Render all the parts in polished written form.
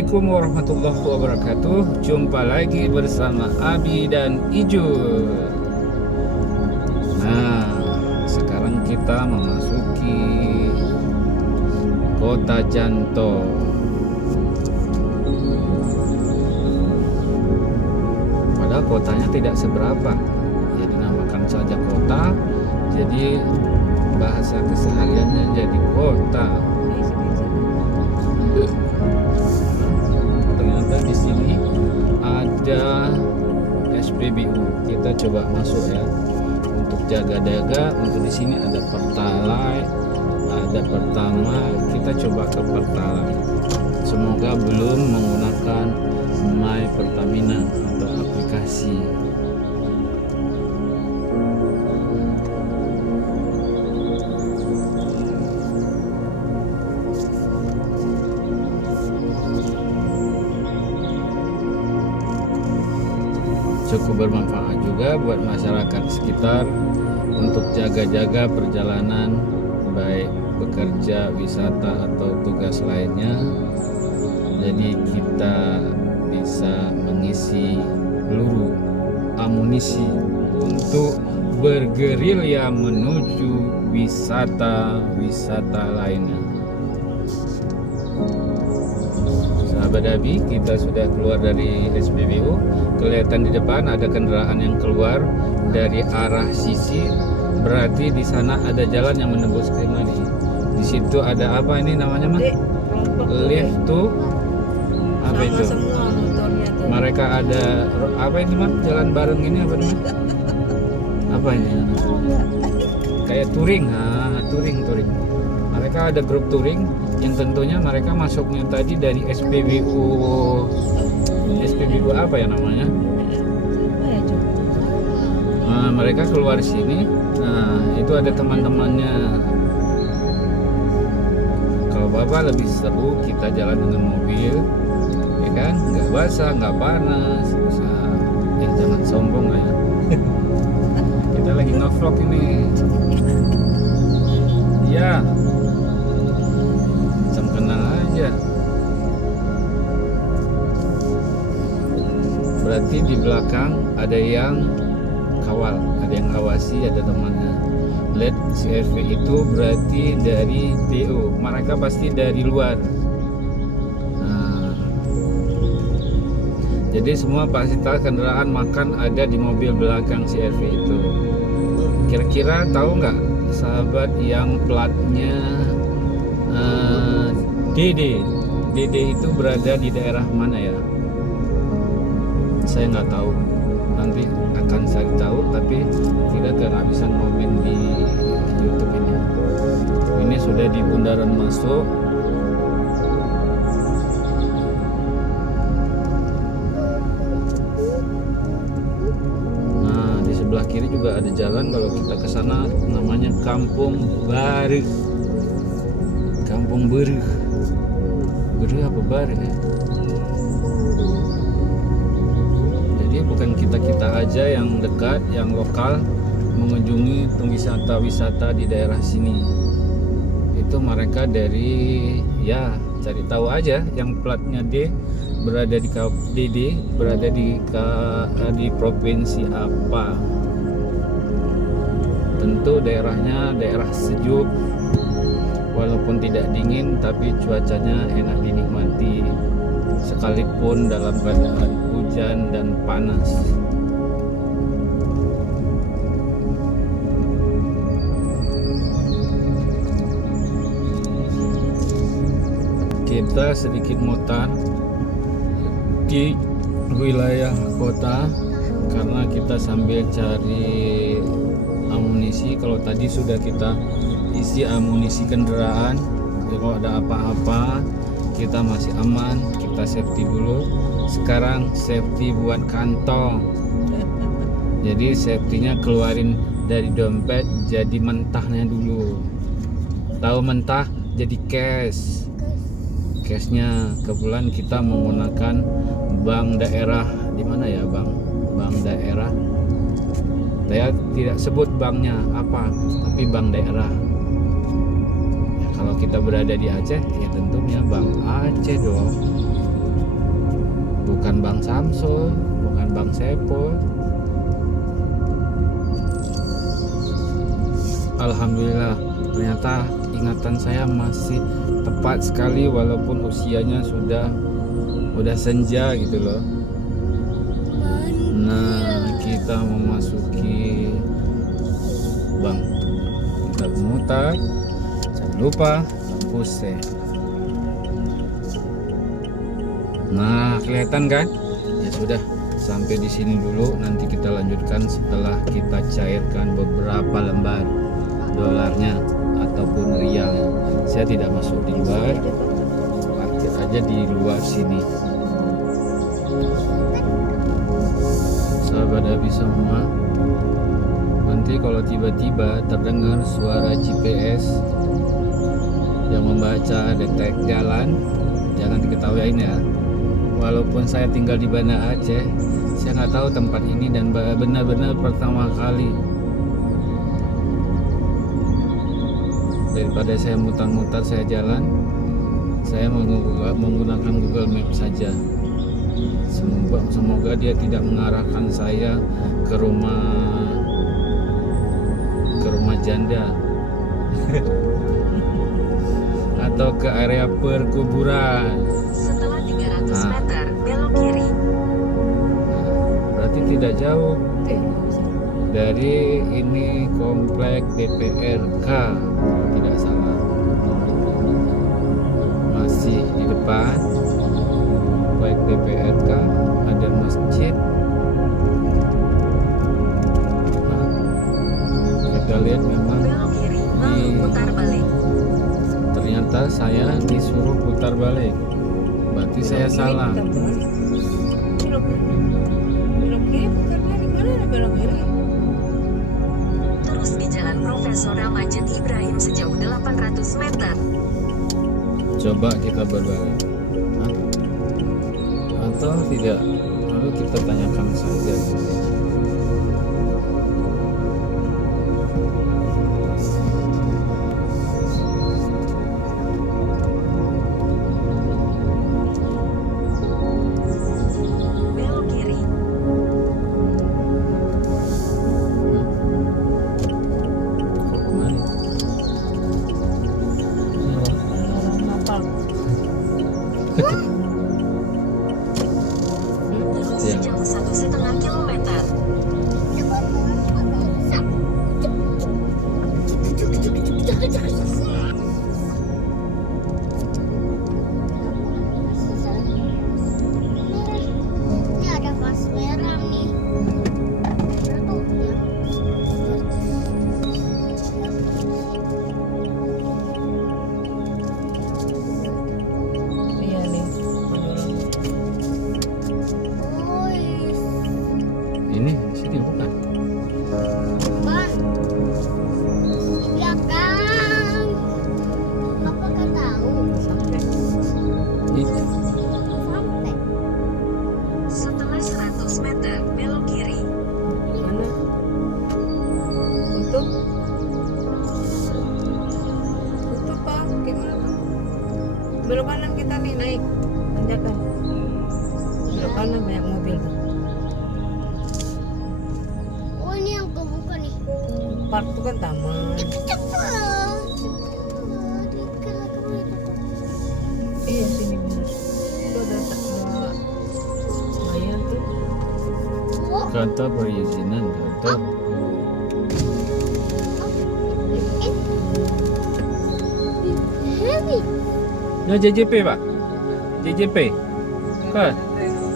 Assalamualaikum warahmatullahi wabarakatuh. Jumpa lagi bersama Abi dan Ijul. Nah, sekarang kita memasuki Kota Janto. Padahal kotanya tidak seberapa, ya dinamakan saja kota. Jadi bahasa kesehariannya jadi kota. Ternyata di sini ada SPBU. Kita coba masuk ya. Untuk jaga-jaga, untuk di sini ada Pertalite, ada Pertamax. Kita coba ke Pertalite. Semoga belum menggunakan My Pertamina atau aplikasi. Cukup bermanfaat juga buat masyarakat sekitar untuk jaga-jaga perjalanan, baik bekerja, wisata atau tugas lainnya. Jadi kita bisa mengisi peluru amunisi untuk bergerilya menuju wisata-wisata lainnya. Sahabat Abi, kita sudah keluar dari SPBU. Kelihatan di depan ada kendaraan yang keluar dari arah sisi, berarti di sana ada jalan yang menembus ke mari. Di situ ada apa ini namanya mah? Lift tuh. Apa itu? Semua motornya tuh. Mereka ada apa ini mah? Jalan bareng ini apa namanya? Apa ini? Kayak touring, touring. Mereka ada grup touring yang tentunya mereka masuknya tadi dari SPBU apa ya namanya? Nah, mereka keluar sini. Nah, itu ada teman-temannya. Kalau Bapak lebih seru kita jalan dengan mobil, ya kan? Nggak basah, nggak panas. Jangan sombong lah ya. Kita lagi nge-vlog ini. Ya. Macam kenal aja. Berarti di belakang ada yang kawal, ada yang awasi, ada temannya. Lihat CRV itu berarti dari DO, mereka pasti dari luar. Nah, jadi semua fasilitas kendaraan makan ada di mobil belakang CRV itu. Kira-kira tahu nggak sahabat yang platnya DD itu berada di daerah mana ya? Saya nggak tahu, nanti akan cari tahu, tapi tidak kehabisan momen di YouTube ini. Ini sudah di bundaran masuk. Nah, di sebelah kiri juga ada jalan kalau kita ke sana, namanya Kampung Baru. Kampung Baru. Baru apa Baru ya? Bukan kita aja yang dekat, yang lokal mengunjungi wisata-wisata di daerah sini. Itu mereka dari ya cari tahu aja yang platnya D berada di DD berada di provinsi apa. Tentu daerahnya daerah sejuk, walaupun tidak dingin tapi cuacanya enak dinikmati sekalipun dalam keadaan hujan dan panas. Kita sedikit mutar di wilayah kota karena kita sambil cari amunisi. Kalau tadi sudah kita isi amunisi kendaraan, kalau ada apa-apa kita masih aman, kita safety dulu. Sekarang safety buat kantong. Jadi safety-nya keluarin dari dompet jadi mentahnya dulu. Tahu mentah jadi cash. Cashnya kebetulan kita menggunakan bank daerah. Di mana ya bank daerah? Saya tidak sebut banknya apa, tapi bank daerah. Ya, kalau kita berada di Aceh, ya tentunya Bank Aceh dong. bukan Bang Samsul, bukan Bang Sepul. Alhamdulillah, ternyata ingatan saya masih tepat sekali walaupun usianya sudah senja gitu loh. Nah, kita memasuki Bang, kita memutar, jangan lupa lampu sen. Nah, kelihatan kan? Ya sudah, sampai di sini dulu. Nanti kita lanjutkan setelah kita cairkan beberapa lembar dolarnya ataupun rialnya. Saya tidak masuk di luar, parkir aja di luar sini. Sahabat Abi semua, nanti kalau tiba-tiba terdengar suara GPS yang membaca detek jalan, jangan diketawain ya. Walaupun saya tinggal di Banda Aceh, saya nggak tahu tempat ini dan benar-benar pertama kali. Daripada saya mutar-mutar, saya jalan, saya menggunakan Google Maps saja. Semoga dia tidak mengarahkan saya ke rumah janda atau ke area perkuburan. Setelah 300 meter belok kiri. Berarti tidak jauh dari ini komplek DPRK kalau tidak salah. Masih di depan komplek DPRK ada masjid. Nah, kita lihat memang Belok kiri, lalu putar balik. ternyata saya disuruh putar balik. Berarti saya salah. Belok kiri, putar balik. Mana ada belok kiri? Terus di Jalan Profesor Ramajan Ibrahim sejauh 800 meter. Coba kita berbalik. Hah? Atau tidak? Lalu kita tanyakan saja. Belok kiri. Kok kemana? Orang napal. Terus Ya. sejauh 1,5 kilometer. Ini ada pas merah nih. Iya nih. Menurun. Ini sini bukan? Ban. Di belakang. Apa kan tahu? Sampai. Itu. Sampai. Setelah 100 meter belok kiri. Mana? Tutup. Tutup Pak. Gimana Pak? Belok kanan kita nih naik. Tanjakan. Belok kanan banyak mobil tuh. Oh ini yang kebuka nih. Park tuh kan taman. Cepet. Iya sini bener. Itu ada lumayan tuh. Oh, Kata perizinan kata. heavy. Ya JJP Pak. JJP. Kan?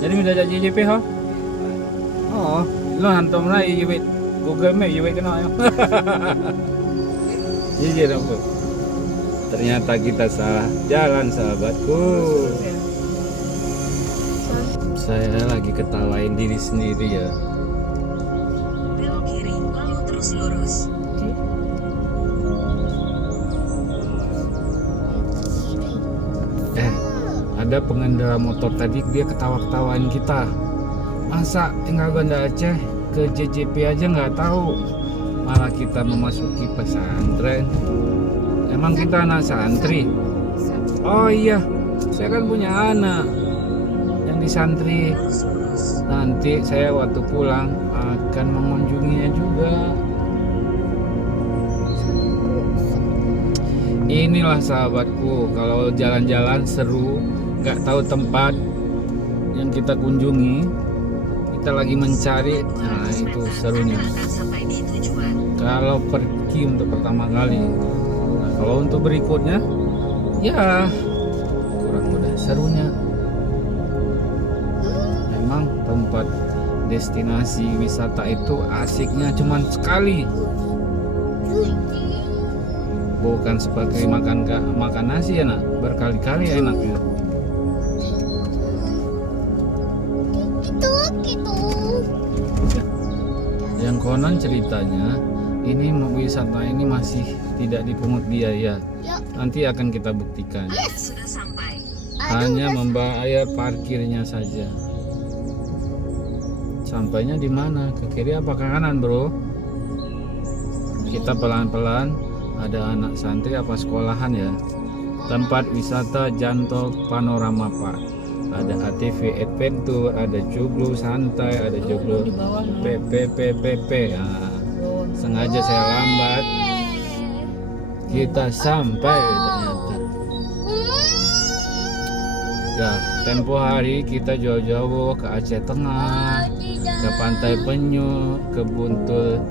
Jadi minta JJP ha? Oh, lo hantam lah JJP. Google Map JJP kena ya. JJP apa? Ternyata kita salah jalan sahabatku. Saya lagi ketawain diri sendiri ya. Belok kiri, lalu terus lurus. Ada pengendara motor tadi dia ketawa-ketawain kita. Masa tinggal Banda Aceh ke JJP aja nggak tahu. Malah kita memasuki pesantren. Emang kita anak santri? Oh iya, saya kan punya anak yang jadi santri. Nanti saya waktu pulang akan mengunjunginya juga. Inilah sahabatku, kalau jalan-jalan seru, nggak tahu tempat yang kita kunjungi, kita lagi mencari, nah itu serunya. Sampai di tujuan. Kalau pergi untuk pertama kali, nah kalau untuk berikutnya, ya kurang udah serunya. Memang tempat destinasi wisata itu asiknya cuman sekali. Bukan seperti makan nasi ya nak, berkali-kali enaknya. Gitu. Yang konon ceritanya ini wisata ini masih tidak dipungut biaya. Ya. Nanti akan kita buktikan. Sudah sampai. Hanya membayar parkirnya saja. Sampainya di mana? Ke kiri apa ke kanan, bro? Kita pelan-pelan. Ada anak santri apa sekolahan ya? Tempat wisata Janto Panorama Park. Ada ATV Adventure, ada joglo santai, ada joglo Di bawah. PPPPP. Nah, sengaja saya lambat. Kita sampai ternyata. Ya, tempo hari kita jauh-jauh ke Aceh Tengah, ke Pantai Penyu, ke Buntu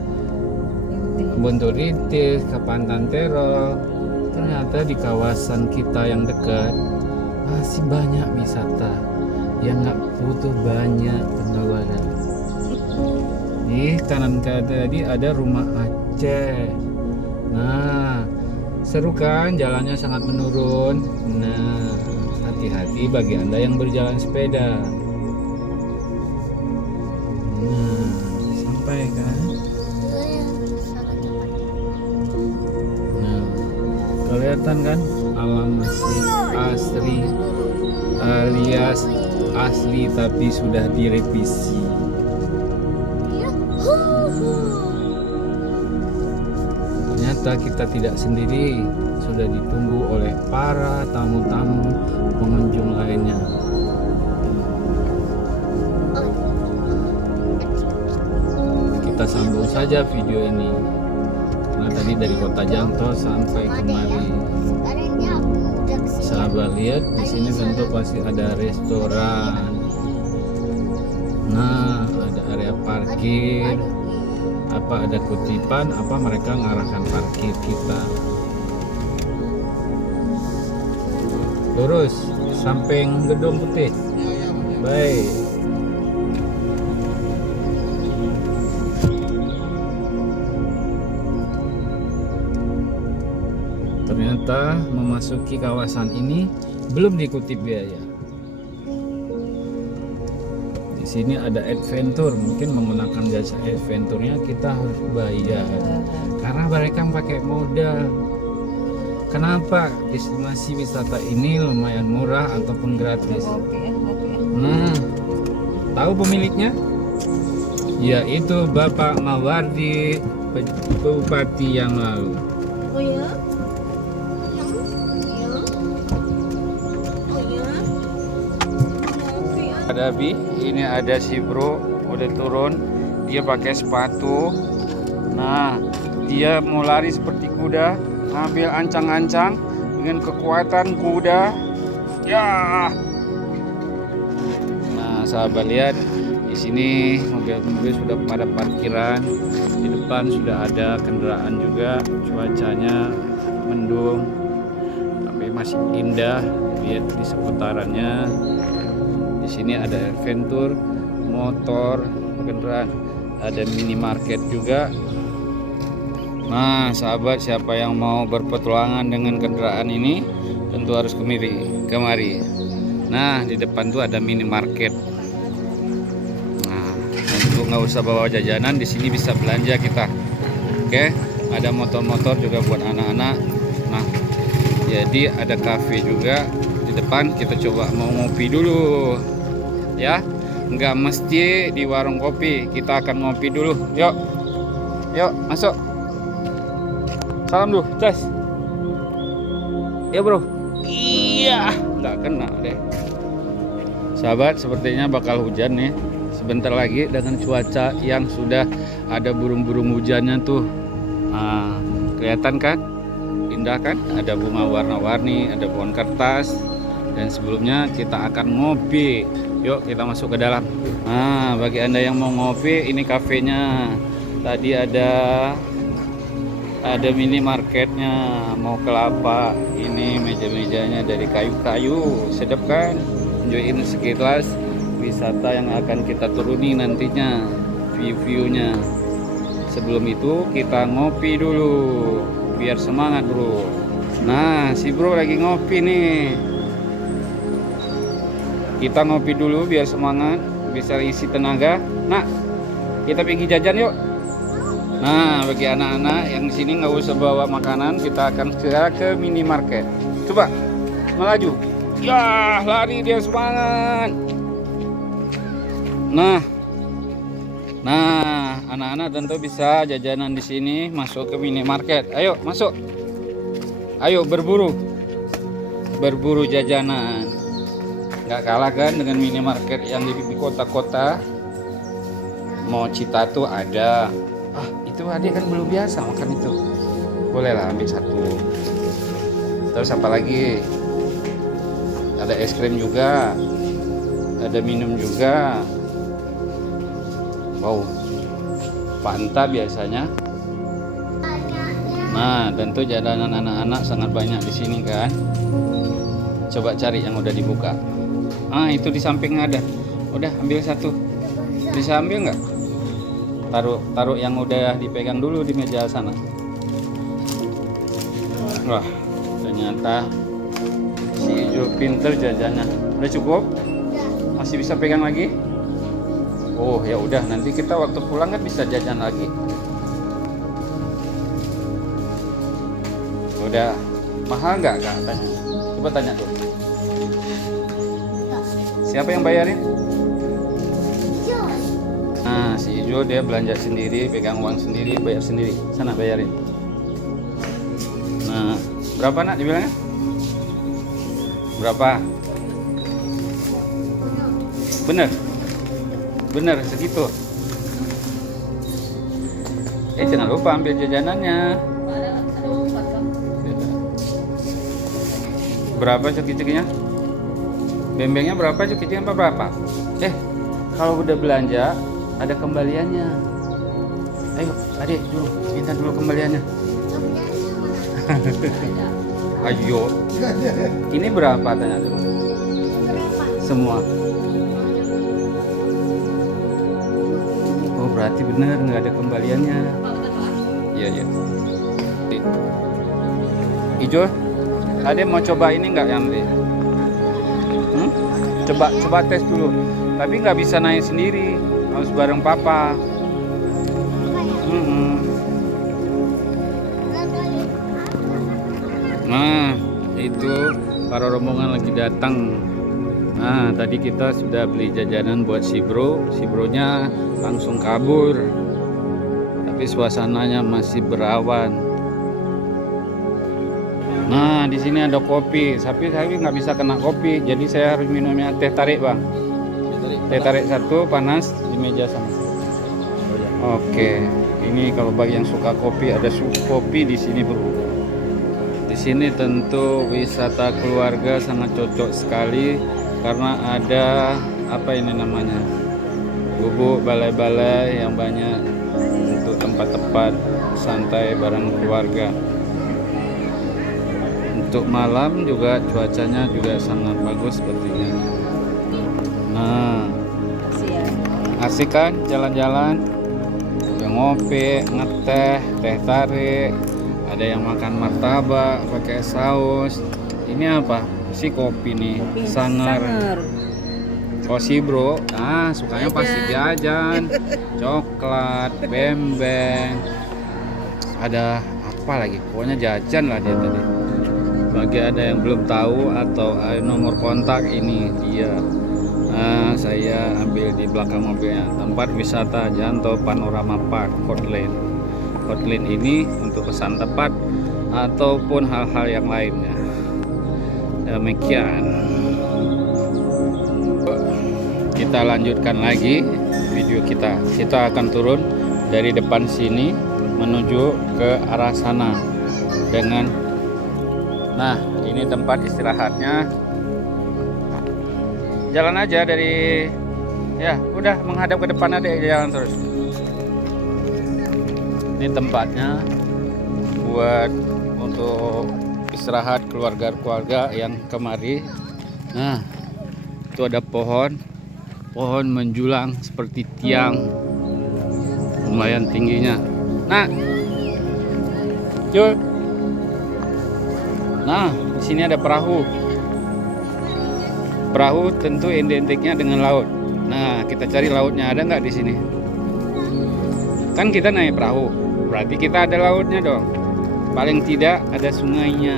Rintis, ke Pantan Terong. Ternyata di kawasan kita yang dekat masih banyak wisata yang nggak butuh banyak pengeluaran. Di kanan tadi ada rumah Aceh. Nah, seru kan, jalannya sangat menurun. Nah, hati-hati bagi Anda yang berjalan sepeda. Nah, sampai kan. Nah, kelihatan kan alam masih asri alias asli tapi sudah direvisi. Ternyata kita tidak sendiri, sudah ditunggu oleh para tamu-tamu pengunjung lainnya. Kita sambung saja video ini. Karena tadi dari kota Janto sampai kemari. Sahabat lihat di sini tentu pasti ada restoran. Nah, ada area parkir. Apa ada kutipan? Apa mereka ngarahkan parkir kita? Lurus samping gedung putih. Baik. Ternyata memasuki kawasan ini belum dikutip biaya. Di sini ada adventure, mungkin menggunakan jasa adventure-nya kita harus bayar karena mereka pakai modal. Kenapa destinasi wisata ini lumayan murah ataupun gratis? Kopi ya. Nah, tahu pemiliknya? Yaitu Bapak Mawardi, Bupati yang lalu. Oh ya? Ada Bi, ini ada si bro udah turun, dia pakai sepatu. Nah, dia mau lari seperti kuda, ngambil ancang-ancang dengan kekuatan kuda. Ya. Nah, sahabat lihat di sini mobil-mobil sudah pada parkiran, di depan sudah ada kendaraan juga. Cuacanya mendung, tapi masih indah. Lihat di seputarannya. Di sini ada adventure, motor, kendaraan, ada minimarket juga. Nah, sahabat, siapa yang mau berpetualangan dengan kendaraan ini tentu harus kemari. Nah, di depan tuh ada minimarket. Nah, untuk nggak usah bawa jajanan, di sini bisa belanja kita. Oke, ada motor-motor juga buat anak-anak. Nah, jadi ada cafe juga di depan. Kita coba mau ngopi dulu. Ya, nggak mesti di warung kopi, kita akan ngopi dulu. Yuk masuk. Salam dulu, Ces. Ya bro. Iya, nggak kena deh. Sahabat, sepertinya bakal hujan nih sebentar lagi dengan cuaca yang sudah ada burung-burung hujannya tuh. Nah, kelihatan kan? Indah kan? Ada bunga warna-warni, ada pohon kertas. Dan sebelumnya kita akan ngopi. Yuk kita masuk ke dalam. Nah, bagi Anda yang mau ngopi, ini kafenya. Tadi ada minimarketnya, mau kelapa. Ini meja-mejanya dari kayu-kayu, sedap kan? Enjoyin sekilas wisata yang akan kita turuni nantinya, view-viewnya. Sebelum itu kita ngopi dulu, biar semangat bro. Nah, si bro lagi ngopi nih. Kita ngopi dulu biar semangat, bisa isi tenaga. Nah, kita pergi jajan yuk. Nah, bagi anak-anak yang di sini nggak usah bawa makanan, kita akan segera ke minimarket. Coba melaju. Ya, lari dia semangat. Nah, anak-anak tentu bisa jajanan di sini, masuk ke minimarket. Ayo masuk. Ayo berburu jajanan. Nggak kalah kan dengan minimarket yang di kota-kota. Mau Citato ada. Itu adik kan belum biasa makan itu. Bolehlah ambil satu. Terus apa lagi? Ada es krim juga. Ada minum juga. Wow. Fanta biasanya. Nah, tentu jajanan anak-anak sangat banyak di sini kan. Coba cari yang udah dibuka. Itu di samping ada. Udah ambil satu. Bisa ambil nggak? Taruh yang udah dipegang dulu di meja sana. Wah, ternyata si Ijo pinter jajannya. Udah cukup? Masih bisa pegang lagi? Oh ya udah, nanti kita waktu pulang kan bisa jajan lagi. Udah mahal nggak kak? Tanya. Coba tanya tuh. Siapa yang bayarin? Nah, si Ijo dia belanja sendiri, pegang uang sendiri, bayar sendiri. Sana bayarin. Nah, berapa nak dibilangnya? Berapa? Bener segitu. Jangan lupa ambil jajanannya. Berapa cuki-cukinya? Bembengnya berapa, cuki-cukinya berapa? Kalau udah belanja ada kembaliannya. Ayo adik dulu, minta dulu kembaliannya. Ayo. Ini berapa tanya dulu? Semua. Oh berarti benar nggak ada kembaliannya. Iya. Ijo, adek mau coba ini nggak yang ini? Coba tes dulu. Tapi nggak bisa naik sendiri, harus bareng papa. Nah, itu para rombongan lagi datang. Nah, tadi kita sudah beli jajanan buat si bronya langsung kabur. Tapi suasananya masih berawan. Nah, di sini ada kopi. Tapi saya nggak bisa kena kopi, jadi saya harus minumnya teh tarik, Bang. Teh tarik satu panas di meja sana. Oke, ini kalau bagi yang suka kopi ada sup kopi di sini, Bro. Di sini tentu wisata keluarga sangat cocok sekali karena ada apa ini namanya? Gubuk balai-balai yang banyak untuk tempat-tempat santai bareng keluarga. Untuk malam juga cuacanya juga sangat bagus sepertinya. Nah, asik kan jalan-jalan, ngopi, ngeteh, teh tarik. Ada yang makan martabak pakai saus. Ini apa? Si kopi nih, sangar. Oh si bro, sukanya pasti jajan, coklat, bembeng. Ada apa lagi? Pokoknya jajan lah dia tadi. Bagi ada yang belum tahu atau nomor kontak ini dia. Saya ambil di belakang mobilnya. Tempat wisata Janto Panorama Park Kotlin. Kotlin ini untuk pesan tepat ataupun hal-hal yang lainnya. Demikian. kita lanjutkan lagi video kita. Kita akan turun dari depan sini menuju ke arah sana dengan, nah ini tempat istirahatnya. Jalan aja dari, ya udah menghadap ke depan aja, jalan terus. Ini tempatnya buat untuk istirahat keluarga-keluarga yang kemari. Nah, itu ada pohon menjulang seperti tiang, lumayan tingginya. Nah, Jul. Nah, di sini ada perahu. Perahu tentu identiknya dengan laut. Nah, kita cari lautnya ada nggak di sini? Kan kita naik perahu, berarti kita ada lautnya dong. Paling tidak ada sungainya.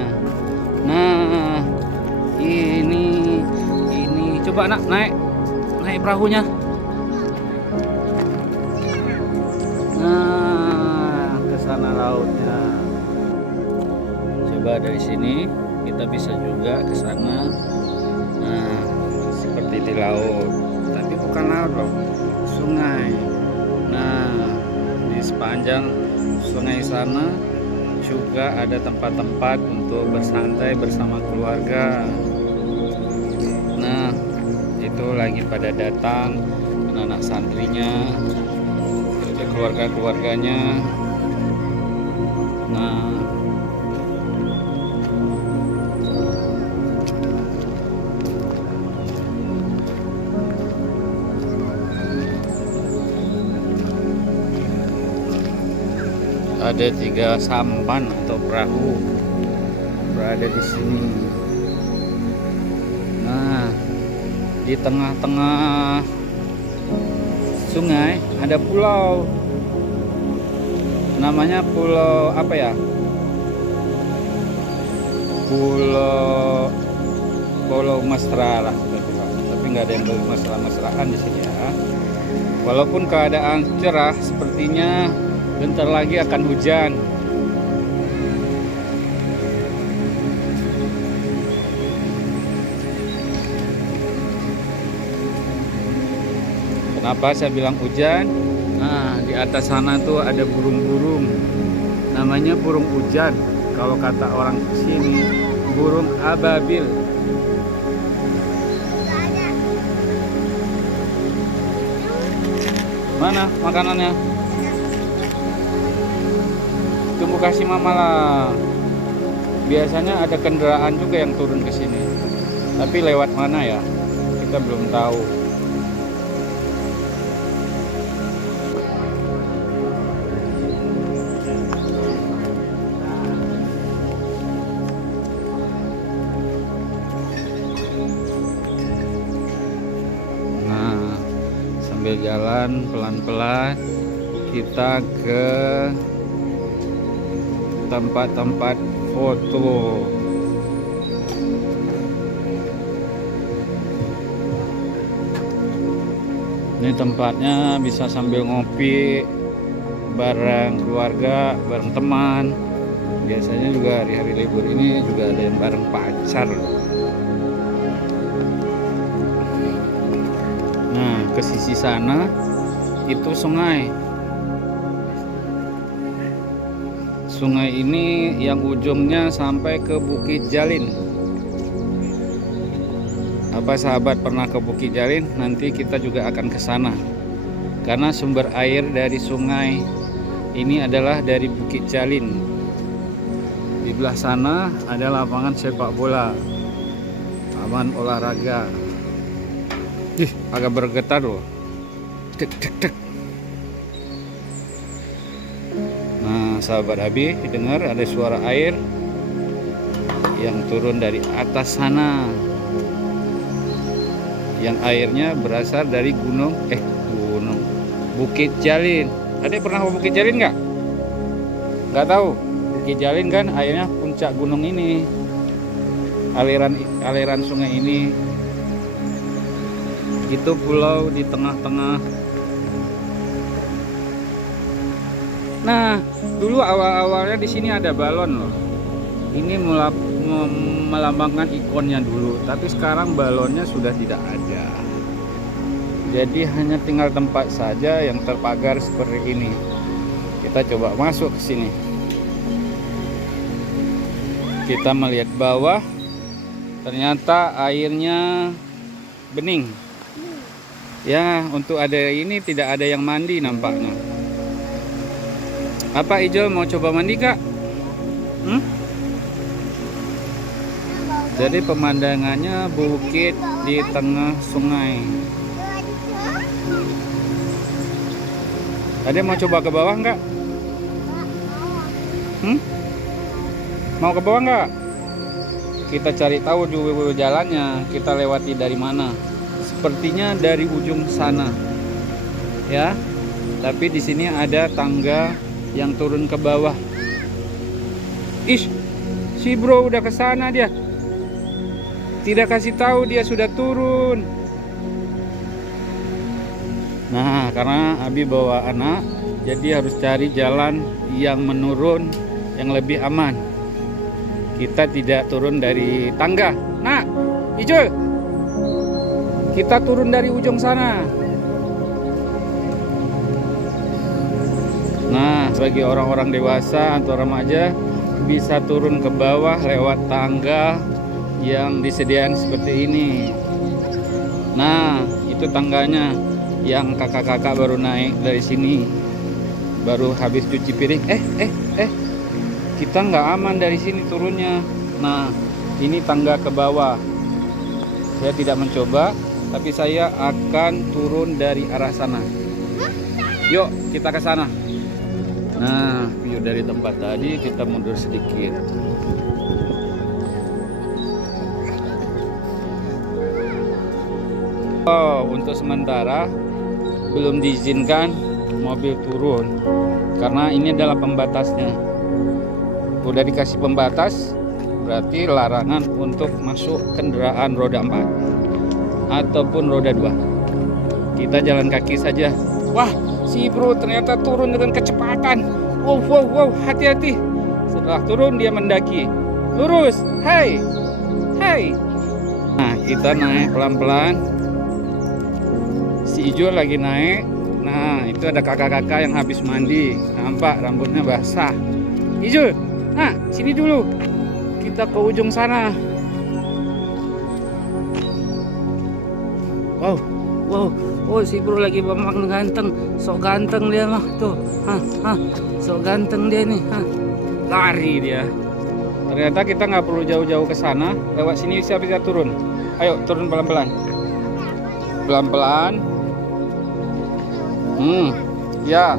Nah, ini coba nak naik perahunya. Nah, ke sana lautnya. Coba dari sini kita bisa juga ke sana. Nah, seperti di laut, tapi bukan laut loh, sungai. Nah, di sepanjang sungai sana juga ada tempat-tempat untuk bersantai bersama keluarga. Nah, itu lagi pada datang anak-anak santrinya, keluarga-keluarganya. Nah, ada 3 sampan atau perahu berada di sini. Nah, di tengah-tengah sungai ada pulau. Namanya pulau apa ya? Pulau Mesra lah, tapi nggak ada yang mesra-mesraan di sini ya. Walaupun keadaan cerah, sepertinya bentar lagi akan hujan. Kenapa saya bilang hujan? Nah, di atas sana tuh ada burung-burung. Namanya burung hujan. Kalau kata orang sini, burung ababil. Mana makanannya? Tunggu kasih mama lah. Biasanya ada kendaraan juga yang turun ke sini. Tapi lewat mana ya? Kita belum tahu. Nah, sambil jalan pelan-pelan kita ke tempat-tempat foto. Ini tempatnya bisa sambil ngopi bareng keluarga, bareng teman. Biasanya juga hari-hari libur ini juga ada yang bareng pacar. Nah, ke sisi sana itu sungai. Sungai ini yang ujungnya sampai ke Bukit Jalin. Apa sahabat pernah ke Bukit Jalin? Nanti kita juga akan ke sana. Karena sumber air dari sungai ini adalah dari Bukit Jalin. Di belah sana ada lapangan sepak bola. Taman olahraga. Ih, agak bergetar loh. Tek tek tek. Nah, sahabat Abi, dengar ada suara air yang turun dari atas sana. Yang airnya berasal dari gunung Bukit Jalin. Adek pernah ke Bukit Jalin nggak? Nggak tahu. Bukit Jalin kan airnya puncak gunung ini. Aliran sungai ini. Itu pulau di tengah-tengah. Nah, dulu awal-awalnya di sini ada balon loh. Ini melambangkan ikonnya dulu, tapi sekarang balonnya sudah tidak ada. Jadi hanya tinggal tempat saja yang terpagar seperti ini. Kita coba masuk ke sini. Kita melihat bawah, ternyata airnya bening. Ya, untuk ada ini tidak ada yang mandi nampaknya. Apa Ijo mau coba mandi kak? Jadi pemandangannya bukit di tengah sungai. Ada mau coba ke bawah nggak? Mau ke bawah nggak? Kita cari tahu dulu jalannya. Kita lewati dari mana? Sepertinya dari ujung sana, ya. Tapi di sini ada tangga yang turun ke bawah. Ish, si bro udah ke sana dia. Tidak kasih tahu dia sudah turun. Nah, karena Abi bawa anak, jadi harus cari jalan yang menurun yang lebih aman. Kita tidak turun dari tangga. Nah, Ijo, kita turun dari ujung sana. Nah, bagi orang-orang dewasa atau remaja bisa turun ke bawah lewat tangga yang disediakan seperti ini. Nah, itu tangganya yang kakak-kakak baru naik dari sini, baru habis cuci piring. Kita nggak aman dari sini turunnya. Nah, ini tangga ke bawah. Saya tidak mencoba, tapi saya akan turun dari arah sana. Yuk, kita ke sana. Nah, view dari tempat tadi kita mundur sedikit. Oh, untuk sementara belum diizinkan mobil turun karena ini adalah pembatasnya. Udah dikasih pembatas, berarti larangan untuk masuk kendaraan roda 4 ataupun roda 2. Kita jalan kaki saja. Wah, si bro ternyata turun dengan kecepatan. Wow, hati-hati. Setelah turun dia mendaki. Lurus, hai. Nah, kita naik pelan-pelan. Si Ijo lagi naik. Nah, itu ada kakak-kakak yang habis mandi. Nampak rambutnya basah. Ijo, nah sini dulu. Kita ke ujung sana. Wow. Oh, si bro lagi memang ganteng. Sok ganteng dia mah tuh. Sok ganteng dia nih. Lari dia. Ternyata kita nggak perlu jauh-jauh ke sana. Lewat sini bisa turun. Ayo turun pelan-pelan. Pelan-pelan. Ya,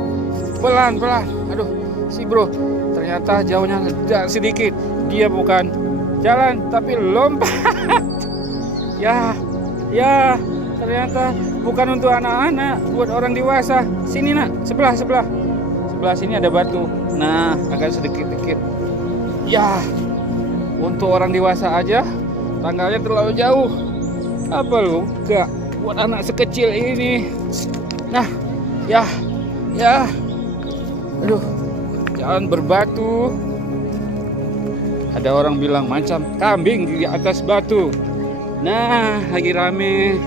pelan-pelan. Aduh, si bro ternyata jauhnya sedikit. Dia bukan jalan tapi lompat. Ya, ternyata bukan untuk anak-anak, buat orang dewasa. Sini nak, sebelah sini ada batu. Nah, agak sedikit. Ya, untuk orang dewasa aja tangganya terlalu jauh. Apa lu enggak buat anak sekecil ini? Nah, ya. Aduh, jalan berbatu. Ada orang bilang macam kambing di atas batu. Nah, lagi rame.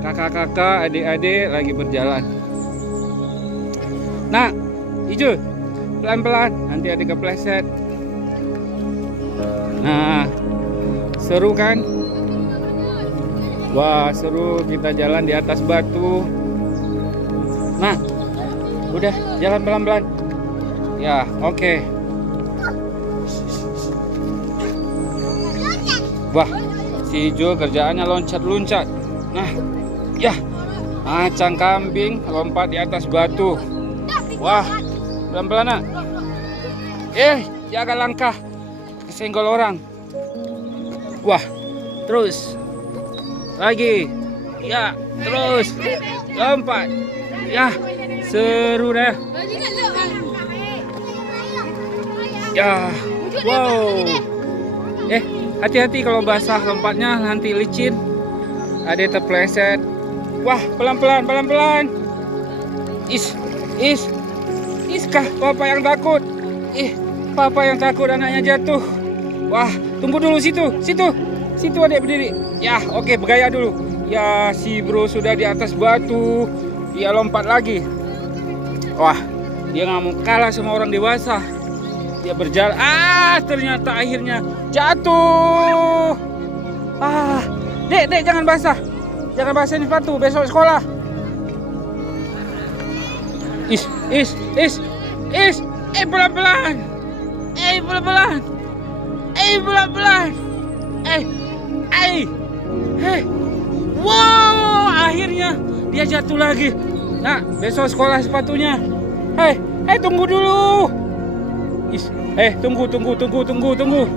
Kakak-kakak, adik-adik lagi berjalan. Nah, Ijo, pelan-pelan, nanti ada kepleset. Nah, seru kan? Wah, seru kita jalan di atas batu. Nah, udah jalan pelan-pelan. Ya, oke. Wah, si Ijo kerjaannya loncat-loncat. Nah, ya, macam kambing lompat di atas batu. Wah, pelan-pelan nak. Jaga langkah, kesenggol orang. Wah, terus lagi. Ya, terus lompat. Ya, seru dah. Ya, wow. Hati-hati kalau basah lompatnya, nanti licin. Ada terpleset. Wah, pelan-pelan. Iskah papa yang takut? Papa yang takut anaknya jatuh. Wah, tunggu dulu situ adik berdiri. Ya, oke, bergaya dulu. Ya, si bro sudah di atas batu. Dia lompat lagi. Wah, dia nggak mau kalah sama orang dewasa. Dia berjalan. Ternyata akhirnya jatuh. Dek, jangan basah. Jangan basahin sepatu, besok sekolah. Pelan-pelan. Wow, akhirnya dia jatuh lagi. Nah, besok sekolah sepatunya. Tunggu dulu. Tunggu.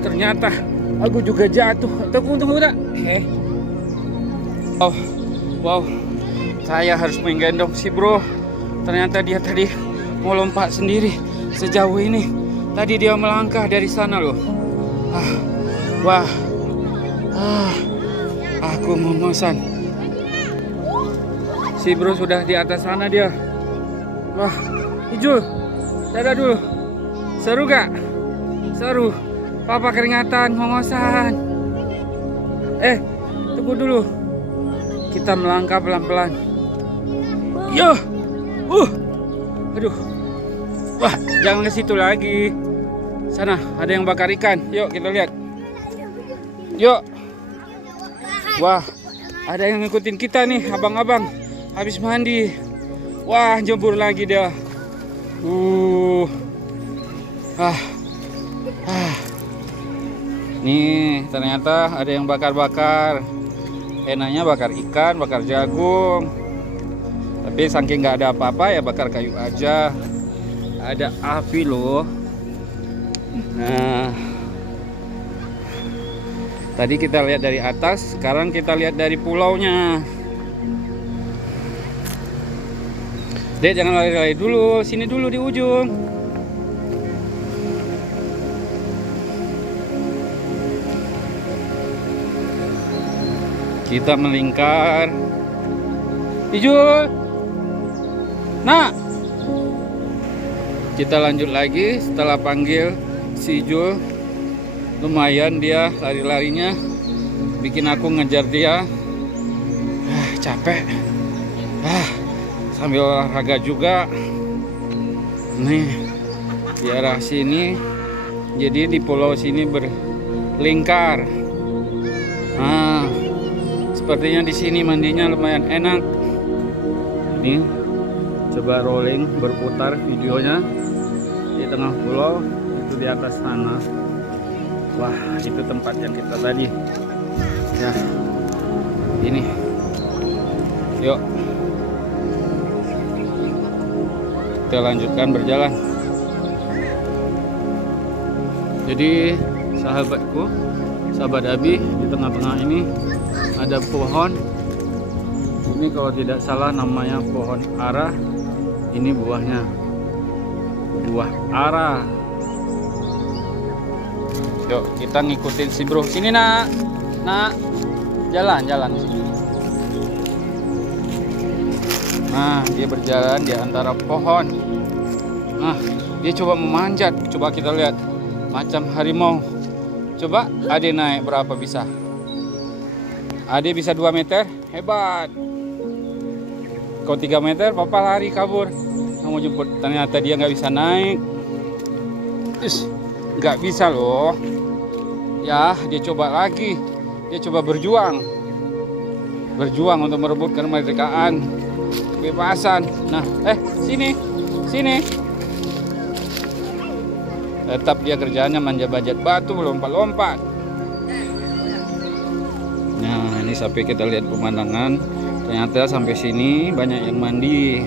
Ternyata aku juga jatuh. Tunggu tak? Wow. Saya harus menggendong si bro. Ternyata dia tadi mau lompat sendiri sejauh ini. Tadi dia melangkah dari sana loh. Aku memesan. Si bro sudah di atas sana dia. Wah, Ijul, dadah dulu. Seru gak? Seru. Papa keringatan, ngongosan. Tunggu dulu. Kita melangkah pelan-pelan. Yo. Aduh. Wah, jangan ke situ lagi. Sana ada yang bakar ikan. Yuk kita lihat. Yuk. Wah, ada yang ngikutin kita nih, abang-abang. Habis mandi. Wah, jebur lagi dia. Nih, ternyata ada yang bakar-bakar. Enaknya bakar ikan, bakar jagung. Tapi saking nggak ada apa-apa ya bakar kayu aja. Ada api loh. Nah, tadi kita lihat dari atas, sekarang kita lihat dari pulaunya. Dek, jangan lari-lari dulu, sini dulu di ujung. Kita melingkar. Ijul. Nah, kita lanjut lagi setelah panggil si Ijul. Lumayan dia lari-larinya, bikin aku ngejar dia. Capek. Sambil olahraga juga. Nih, di arah sini. Jadi di pulau sini berlingkar. Sepertinya di sini mandinya lumayan enak. Ini coba rolling berputar videonya di tengah pulau itu di atas sana. Wah, itu tempat yang kita tadi. Ya, ini. Yuk, kita lanjutkan berjalan. Jadi sahabatku, sahabat Abi, di tengah-tengah ini ada pohon. Ini kalau tidak salah namanya pohon ara. Ini buahnya, buah ara. Yuk kita ngikutin si bro. Sini nak, jalan sini. Nah, dia berjalan di antara pohon. Nah, dia coba memanjat. Coba kita lihat, macam harimau. Coba Ade naik berapa bisa? Ade bisa 2 meter, hebat. Kau 3 meter, papa lari kabur. Kamu jemput, ternyata dia nggak bisa naik. Nggak bisa loh. Ya, dia coba lagi. Dia coba berjuang untuk merebut kemerdekaan, kebebasan. Nah, sini. Tetap dia kerjanya manjat-manjat batu, lompat-lompat. Nah, ini sampai kita lihat pemandangan. Ternyata sampai sini banyak yang mandi.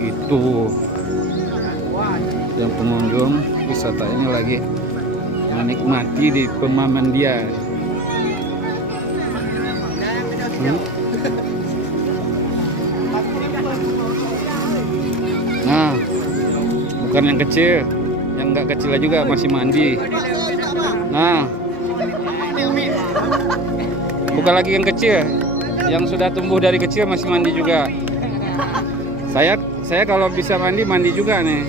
Itu yang pengunjung wisata ini lagi menikmati di pemandian. Nah, bukan yang kecil, yang nggak kecil juga masih mandi. Nah, bukan lagi yang kecil, yang sudah tumbuh dari kecil masih mandi juga. Saya kalau bisa mandi juga nih.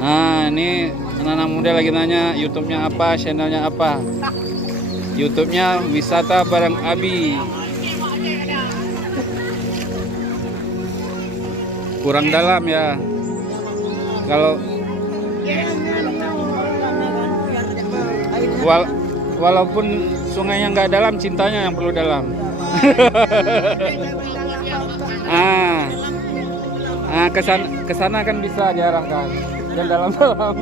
Nah, ini Anak-anak muda lagi nanya YouTube-nya apa, channelnya apa. YouTube-nya Wisata Bareng Abi. Kurang dalam ya. Kalau walaupun sungainya nggak dalam, cintanya yang perlu dalam. Kesana kan bisa diarahkan. Dan dalam-dalam.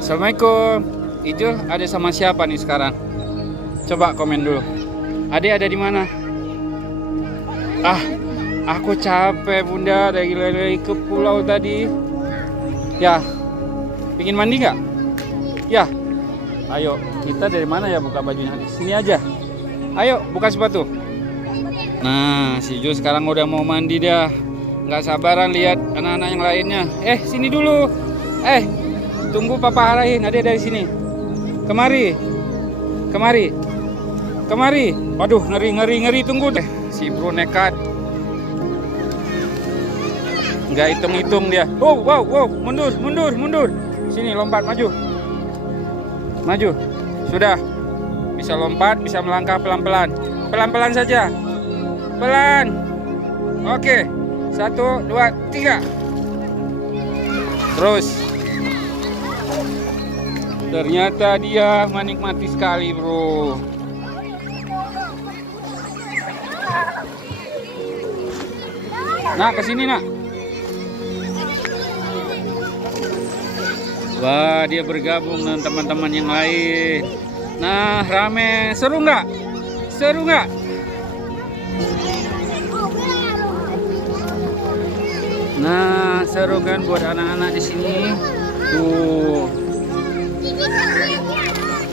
Assalamualaikum. Ijul ada sama siapa nih sekarang? Coba komen dulu. Ade ada di mana? Aku capek bunda dari ke pulau tadi. Ya, pingin mandi nggak? Ya, ayo kita dari mana ya buka bajunya? Sini aja. Ayo buka sepatu. Nah, si Jul sekarang udah mau mandi dah. Nggak sabaran lihat anak-anak yang lainnya. Sini dulu. Tunggu papa arahin. Ade dari sini. Kemari. Waduh, ngeri. Tunggu deh. Si bro nekat. Nggak hitung dia. Wow. Mundur. Sini lompat, maju. Sudah. Bisa lompat, bisa melangkah pelan-pelan. Pelan-pelan saja. Pelan. Oke. 1, 2, 3. Terus. Ternyata dia menikmati sekali, bro. Nah, kesini nak. Wah, dia bergabung dengan teman-teman yang lain. Nah, rame. Seru nggak? Nah, seru kan buat anak-anak di sini. Tuh.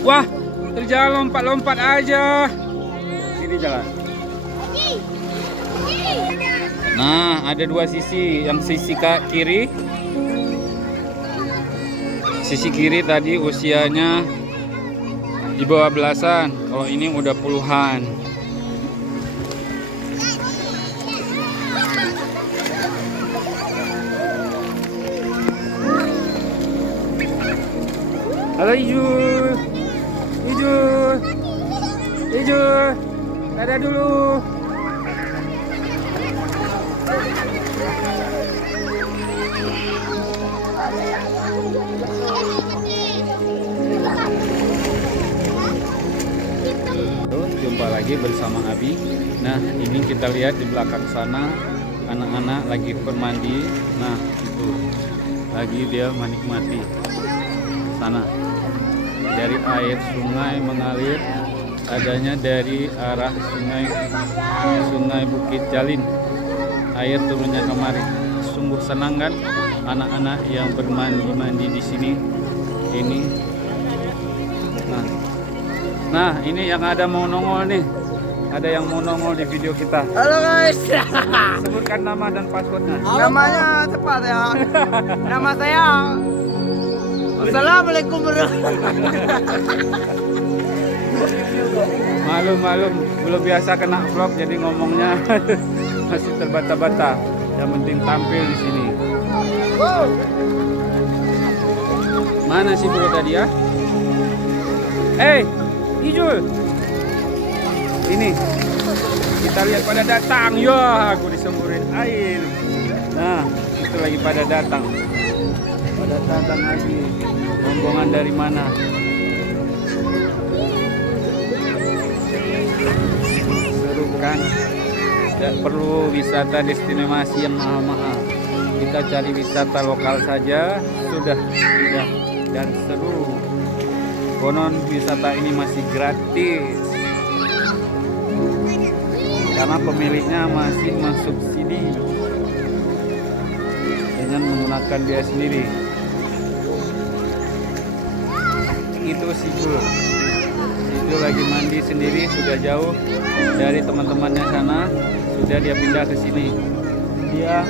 Wah, terjalan lompat-lompat aja. Sini jalan. Nah, ada dua sisi. Yang sisi kiri. Sisi kiri tadi usianya di bawah belasan. Kalau ini udah puluhan. Halo Ijul. Dadah dulu. Jumpa lagi bersama Abi. Nah, ini kita lihat di belakang sana anak-anak lagi bermandi. Nah, itu lagi dia menikmati sana. Dari air sungai mengalir, adanya dari arah sungai Bukit Jalin. Air turunnya kemari. Sungguh senang kan anak-anak yang bermandi-mandi di sini. Ini. Nah, ini yang ada mau nongol nih. Ada yang mau nongol di video kita. Halo guys. Sebutkan nama dan passwordnya. Namanya tepat ya. Nama saya. Assalamualaikum Malum, belum biasa kena vlog jadi ngomongnya masih terbata-bata. Yang penting tampil di sini. Mana sih bro tadi ya? Ijul. Ini kita lihat pada datang. Ya, aku disemburin air. Nah, itu lagi pada datang. Pada datang lagi. Rombongan dari mana? Seru kan? Tidak perlu wisata destinasi yang mahal-mahal. Kita cari wisata lokal saja sudah indah dan seru. Konon wisata ini masih gratis karena pemiliknya masih mensubsidi dengan menggunakan biaya sendiri. Itu si Jul lagi mandi sendiri, sudah jauh dari teman-temannya sana, sudah dia pindah ke sini. Dia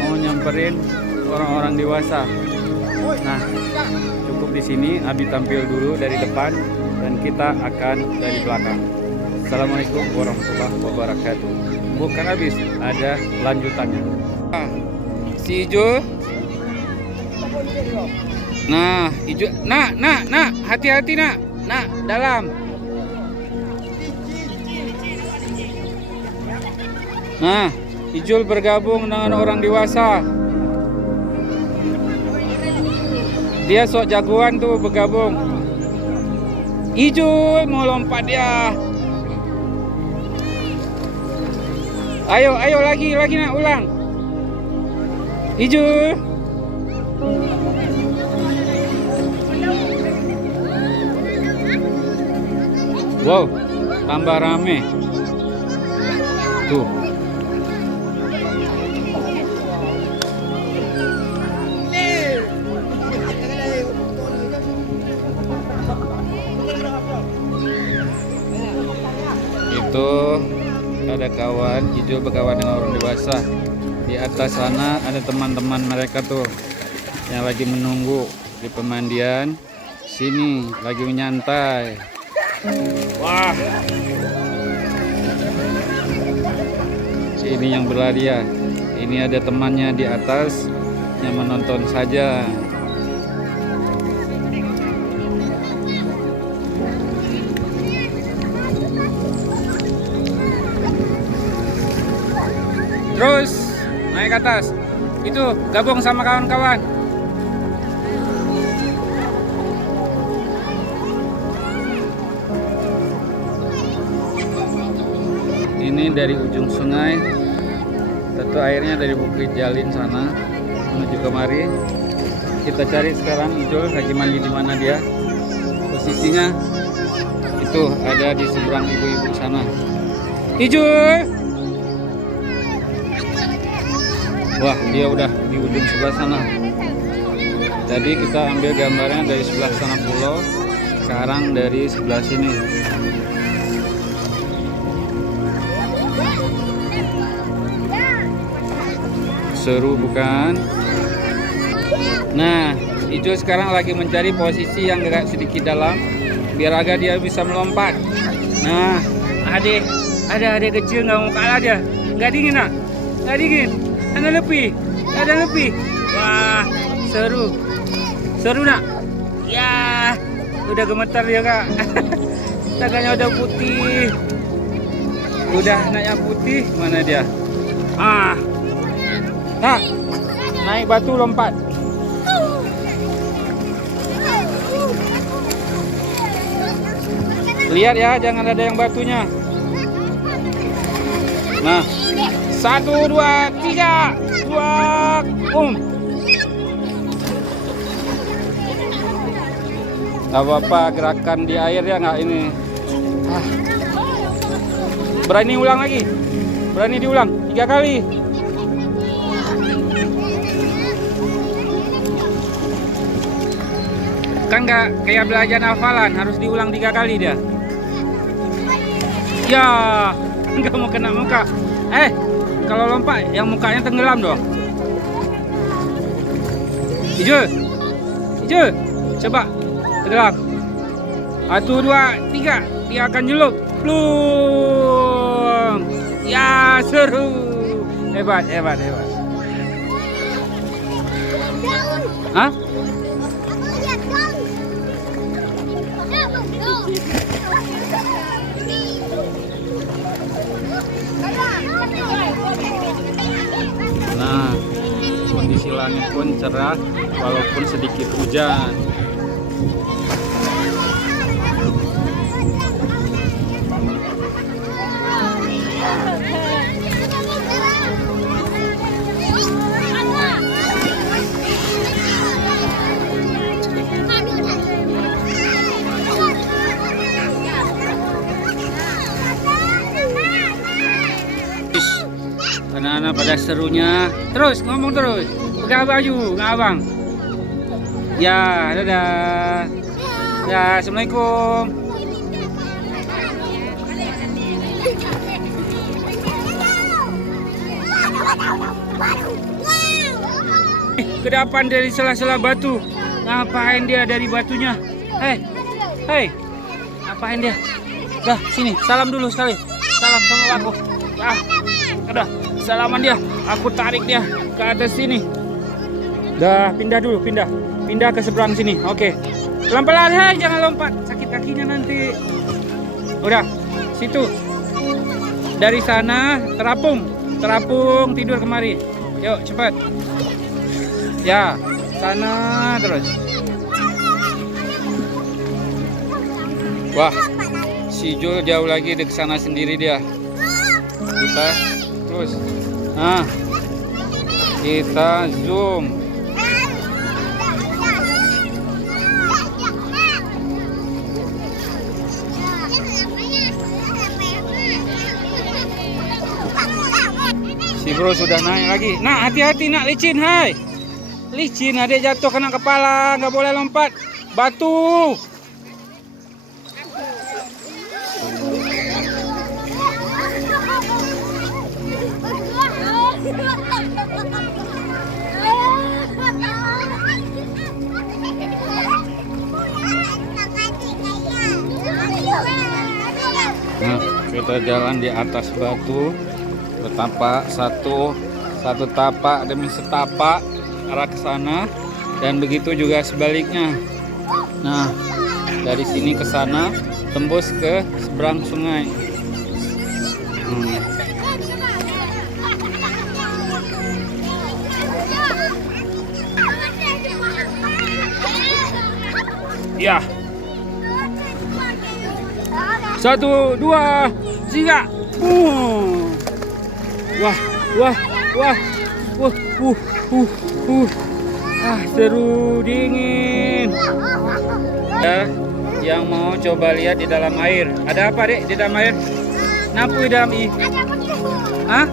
mau nyamperin orang-orang dewasa. Nah, cukup di sini. Abi tampil dulu dari depan dan kita akan dari belakang. Assalamualaikum warahmatullahi wabarakatuh. Bukan habis, ada lanjutannya. Si Ijul. Nah, Ijul. Nak, hati-hati nak. Nak, dalam. Nah, Ijul bergabung dengan orang dewasa. Dia sok jagoan tuh bergabung. Ijul mau lompat dia. Ayo lagi nak ulang. Ijul. Wow, tambah rame. Tuh. Itu ada kawan, Ijul berkawan dengan orang dewasa. Di atas sana ada teman-teman mereka tuh yang lagi menunggu di pemandian. Sini lagi menyantai. Wah. Sini yang berlari ya. Ini ada temannya di atas yang menonton saja. Terus naik ke atas. Itu gabung sama kawan-kawan. Ini dari ujung sungai. Tentu airnya dari Bukit Jalin sana menuju kemari. Kita cari sekarang Ijul lagi mandi di mana dia. Posisinya itu ada di seberang ibu-ibu sana. Ijul. Wah, dia udah di ujung sebelah sana. Tadi kita ambil gambarnya dari sebelah sana pulau, sekarang dari sebelah sini. Seru bukan? Nah, Ijul sekarang lagi mencari posisi yang agak sedikit dalam, biar agak dia bisa melompat. Nah, ada adik kecil nggak mau kalah dia. Nggak dingin nak? Nggak dingin? Ada lebih. Wah, seru nak? Ya, udah gemetar dia kak. Tangannya udah putih. Udah anaknya putih, mana dia? Nah, naik batu lompat. Lihat ya, jangan ada yang batunya. Nah, 1, 2, 3, 2, Gak apa-apa gerakan di air ya nggak ini. Berani ulang lagi? Berani diulang 3 kali. Kan nggak kayak belajar hafalan, harus diulang 3 kali dia. Ya, nggak mau kena muka. Kalau lompat yang mukanya tenggelam dong. Ijul, coba tenggelam. 1, 2, 3, dia akan nyelup. Plung. Ya, seru. Hebat. Hah? Nah, kondisi langit pun cerah walaupun sedikit hujan. Anak-anak pada serunya. Terus ngomong terus. Pegang baju nggak abang? Ya, dadah. Ya, assalamualaikum. Ke depan dari sela-sela batu. Ngapain dia dari batunya? Hei, ngapain dia? Dah, sini, salam dulu sekali. Salam sama aku. Udah. Salaman dia. Aku tarik dia ke atas sini. Dah, pindah dulu, pindah. Pindah ke seberang sini. Oke. Pelan-pelan, hei, jangan lompat. Sakit kakinya nanti. Udah, situ. Dari sana terapung. Terapung tidur kemari. Yuk, cepat. Ya, sana terus. Wah, si Jul jauh lagi di sana sendiri dia. Kita terus. Nah, kita zoom. Si bro sudah naik lagi. Nak, hati-hati nak, licin, hai. Licin, adik jatuh kena kepala, nggak boleh lompat. Batu. Nah, kita jalan di atas batu. Bertapak satu tapak demi setapak arah ke sana, dan begitu juga sebaliknya. Nah, dari sini ke sana tembus ke seberang sungai. Ya. 1, 2, 3. Wah. Seru, dingin. Ya, yang mau coba lihat di dalam air. Ada apa, Dek, di dalam air? Napu di dalam i. Hah?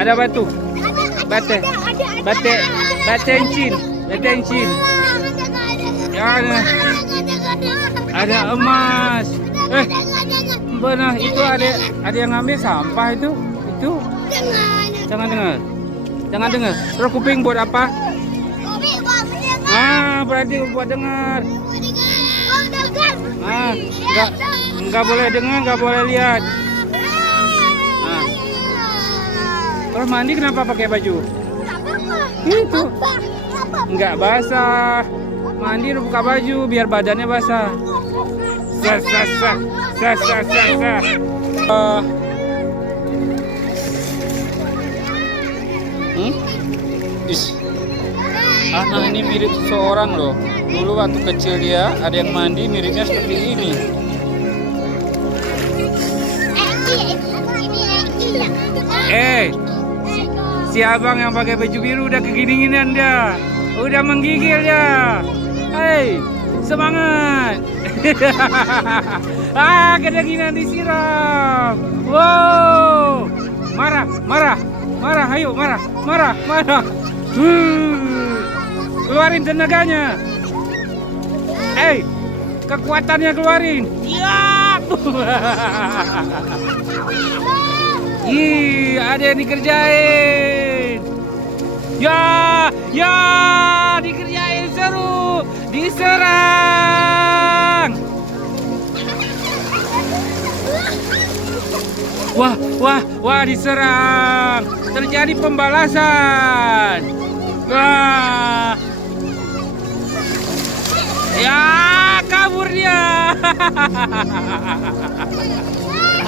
Ada batu. Batencin. Ya, ada emas. Benar, itu ada yang ngambil sampah itu. Jangan dengar. Terus kuping buat apa? Berarti buat dengar. Enggak boleh dengar, enggak boleh lihat. Terus mandi kenapa pakai baju? Itu. Enggak basah. Mandi buka baju biar badannya basah. Anak ini mirip seseorang loh. Dulu waktu kecil dia ada yang mandi miripnya seperti ini. Si abang yang pakai baju biru udah kegininan dia. Udah menggigil dia. Hei, semangat. Kedinginan disiram. Wow. Marah, ayo marah. Keluarin tenaganya. Kekuatannya keluarin. Ya. Ada yang dikerjain. Ya, dikerjain, seru. Diserang. Wah, diserang. Terjadi pembalasan. Wah. Ya, kabur dia.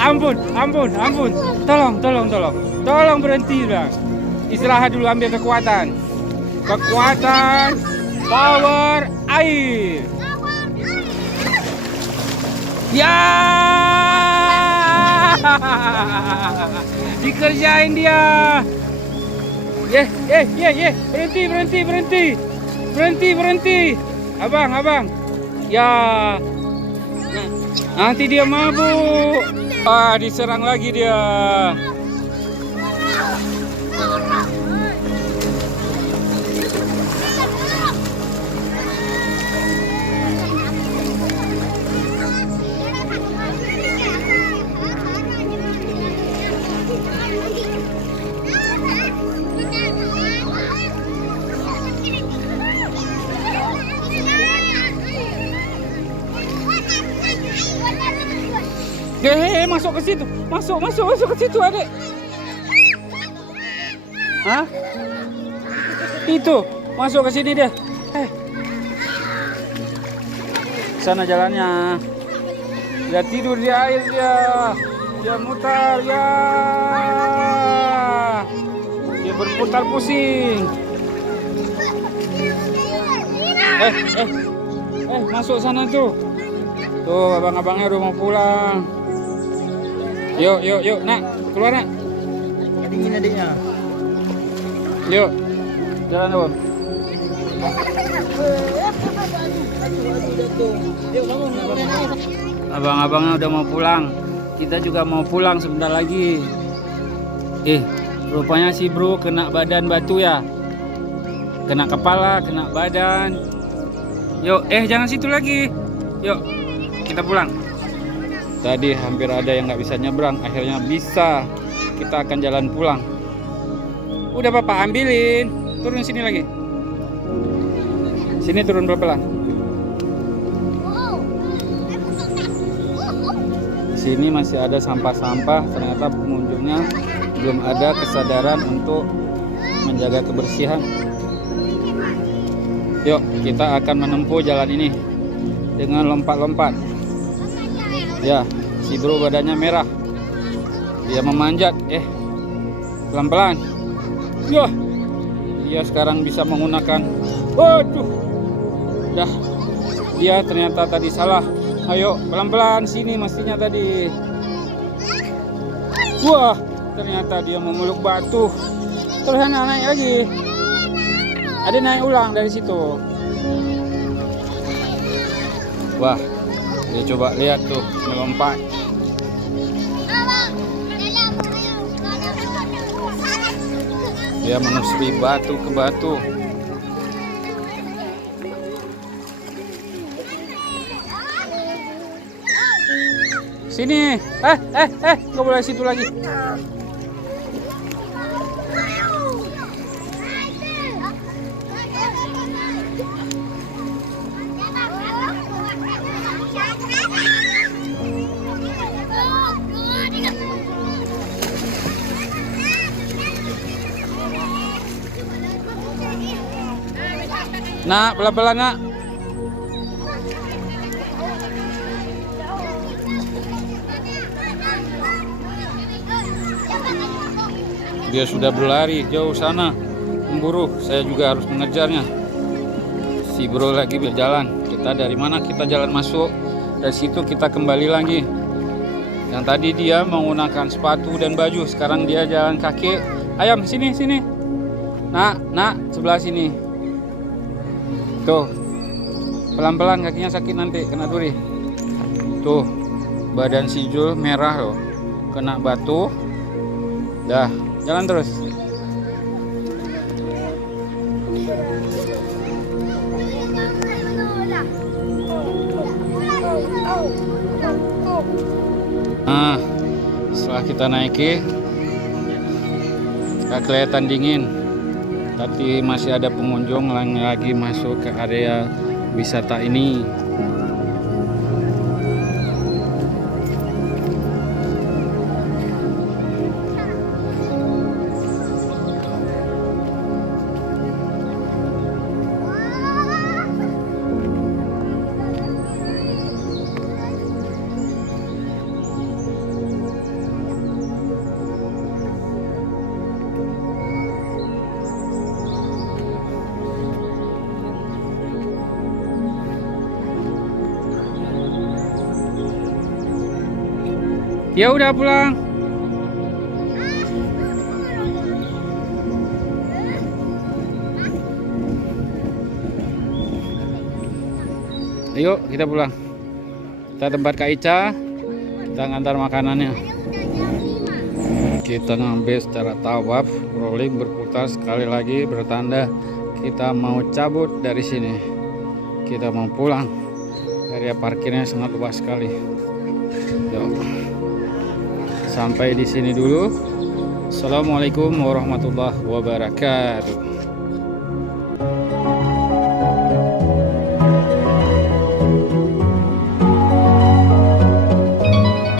Ampun. Tolong berhenti, Bang. Istirahat dulu, ambil kekuatan. Power air. Ya. Dikerjain dia. Berhenti. Abang. Ya. Nanti dia mabuk. Diserang lagi dia. Masuk ke situ. Masuk ke situ, Adik. Hah? Itu masuk ke sini dia. Sana jalannya. Dia tidur di air dia. Dia mutar ya. Dia berputar pusing. Masuk sana tuh. Tuh abang-abangnya udah mau pulang. Yuk, nak, keluar nak. Dingin adiknya. Yuk, jalan dulu. Abang-abangnya udah mau pulang. Kita juga mau pulang sebentar lagi. Rupanya si bro kena badan batu ya. Kena kepala, kena badan. Yuk, jangan situ lagi. Yuk, kita pulang. Tadi hampir ada yang nggak bisa nyebrang, akhirnya bisa. Kita akan jalan pulang. Udah Bapak ambilin. Turun sini lagi. Sini turun pelan-pelan. Sini masih ada sampah-sampah. Ternyata pengunjungnya belum ada kesadaran untuk menjaga kebersihan. Yuk, kita akan menempuh jalan ini dengan lompat-lompat. Ya, si bro badannya merah. Dia memanjat. Pelan-pelan. Yah, dia sekarang bisa menggunakan. Waduh, dah. Dia ternyata tadi salah. Ayo, pelan-pelan sini mestinya tadi. Wah, ternyata dia memeluk batu. Terus naik lagi. Ada naik ulang dari situ. Wah, dia coba lihat tuh melompat. Dia menusuk batu ke batu. Sini. Nggak boleh situ lagi. Nak, pelan-pelan nak. Dia sudah berlari jauh sana, memburu. Saya juga harus mengejarnya. Si bro lagi berjalan. Kita dari mana? Kita jalan masuk. Dari situ kita kembali lagi. Yang tadi dia menggunakan sepatu dan baju. Sekarang dia jalan kaki. Ayam, sini. Nak, sebelah sini. Tuh, pelan-pelan kakinya sakit nanti kena duri. Tuh, badan si Jul merah loh, kena batu. Dah, jalan terus. Nah, setelah kita naiki, nggak kelihatan dingin. Tapi masih ada pengunjung yang lagi masuk ke area wisata ini. Ya udah pulang. Ayo kita pulang. Kita tempat Kak Ica. Kita ngantar makanannya. Kita ngambil secara tawaf, rolling, berputar sekali lagi bertanda kita mau cabut dari sini. Kita mau pulang. Area parkirnya sangat luas sekali. Yuk. Sampai di sini dulu. Assalamualaikum warahmatullahi wabarakatuh.